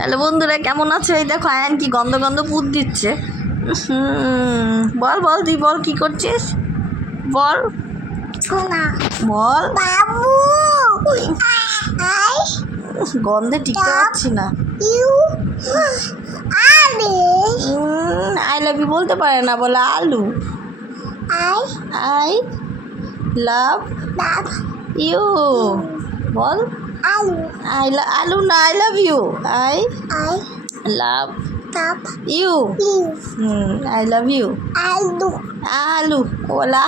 Hello বন্ধুরা, কেমন আছো? এই দেখো আয়ান কি গন্ধ গন্ধ পুত দিচ্ছে। বল বল, তুই বল কি করছিস, বল বল। বাবু গন্ধে টিকতে পারছি না। আই লাভ ইউ বলতে পারে না, বলে আলু। আই লাভ ইউ বল। আলু না, I love you. I love you. I love you. আলু বলা।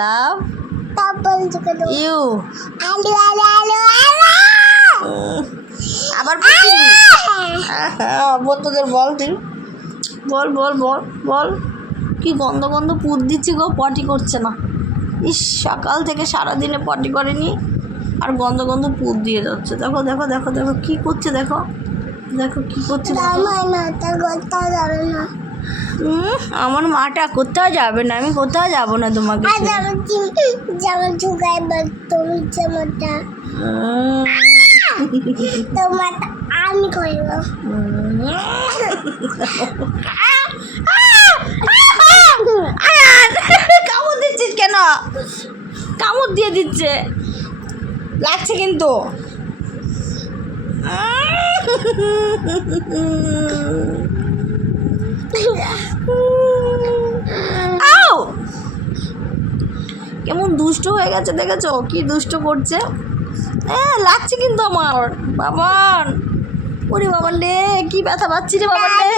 Love you. আবার বল, তোদের বল, তুই বল বল বল বল। কি গন্ধ গন্ধ পুত দিচ্ছি গো, পটি করছে না। ইস, সকাল থেকে সারাদিনে পটি করেনি আর গন্ধ গন্ধ পুত দিয়ে যাচ্ছে। দেখো দেখো দেখো দেখো কি করছে, দেখো দেখো কি করছে। আমার মাটা কোথাও যাবে না, আমি কোথাও যাবো না তোমাকে। আমি করব। কামড় দিচ্ছিস কেন? কামড় দিয়ে দিচ্ছে, লাগছে কিন্তু। কেমন দুষ্ট হয়ে গেছে, দেখেছো কি দুষ্ট করছে? লাগছে কিন্তু আমার। বাবান, ওরে বাবান রে, কি ব্যথা পাচ্ছি রে বাবান রে।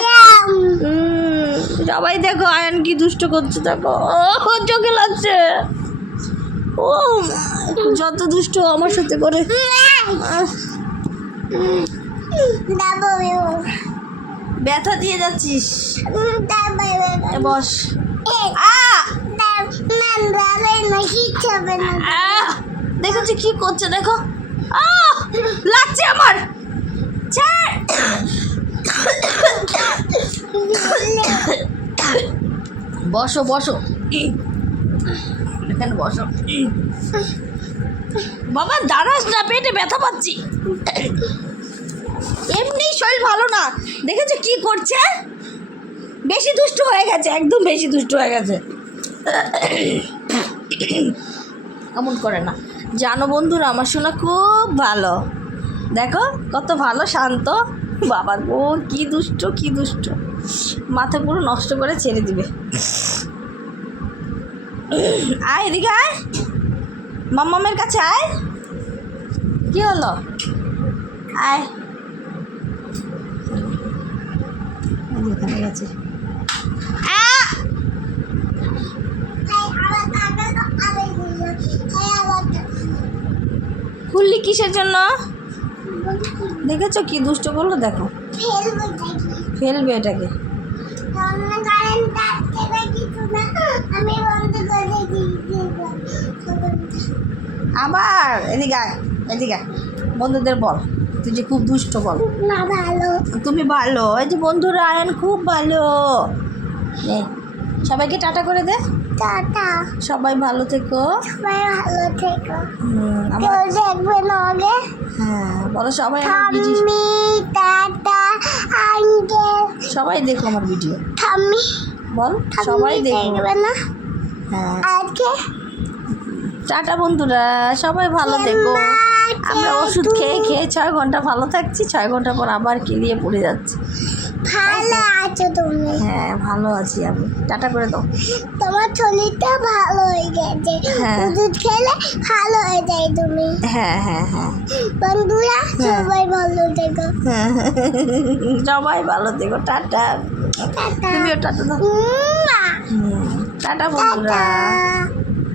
সবাই দেখো আয়ান কি দুষ্ট করছে, দেখো ও চোখে লাগছে। ও যত দুষ্ট আমার সাথে করে। ব্যথা দিয়ে যাচ্ছিস, বস। দেখেছি কি করছে, দেখো লাগছে আমার। বসো বসো, এখানে বসো। বাবা দাঁড়াস না, পেটে ব্যথা পাচ্ছি। এমনি শরীর ভালো না, দেখেছো কি করছে? বেশি দুষ্ট হয়ে গেছে, একদম বেশি দুষ্ট হয়ে গেছে। এমন করে না, জানো বন্ধুরা, আমার শোনা খুব ভালো। দেখো কত ভালো, শান্ত। বাবা গো, কি দুষ্ট কি দুষ্ট, মাথা পুরো নষ্ট করে ছেড়ে দিবে। আয় এদিকে আয়, মাম্মামের কাছে আয়। কি হলো? আয়, এখানে গেছে। খুললি কিসের জন্য? দেখেছো কি দুষ্ট করলো, দেখো ফেলবে এটাকে। আবার এদিকে আয়, এদিকে আয়। বন্ধুদের বল তুই যে খুব দুষ্ট, বল। না ভালো, তুমি ভালো। এই যে বন্ধুরা, আয়ন খুব ভালো। সবাইকে টাটা করে দে। টাটা, সবাই ভালো থেকো। সবাই ভালো থেকো। আমার দেখবে না আগে। হ্যাঁ বলো সবাই, ঠাম্মি টাটা আঙ্কেল সবাই দেখো আমার ভিডিও। ঠাম্মি বল সবাই দেখবে না। হ্যাঁ আজকে টাটা বন্ধুরা, সবাই ভালো থেকো। আমরা ওষুধ খেয়ে খেয়ে 6 ঘন্টা ভালো থাকছি, 6 ঘন্টা পর আবার কিলিয়ে পড়ে যাচ্ছি। ভালো আছো তুমি? হ্যাঁ ভালো আছি আমি। টাটা করে দাও। তোমার শরীরটা ভালো হয়ে গেছে, ওষুধ খেলে ভালো হয়ে যায় তুমি। হ্যাঁ হ্যাঁ হ্যাঁ বন্ধুরা সবাই ভালো থেকো। সবাই ভালো থেকো, টাটা। তুমিও টাটা দাও। টাটা বন্ধুরা।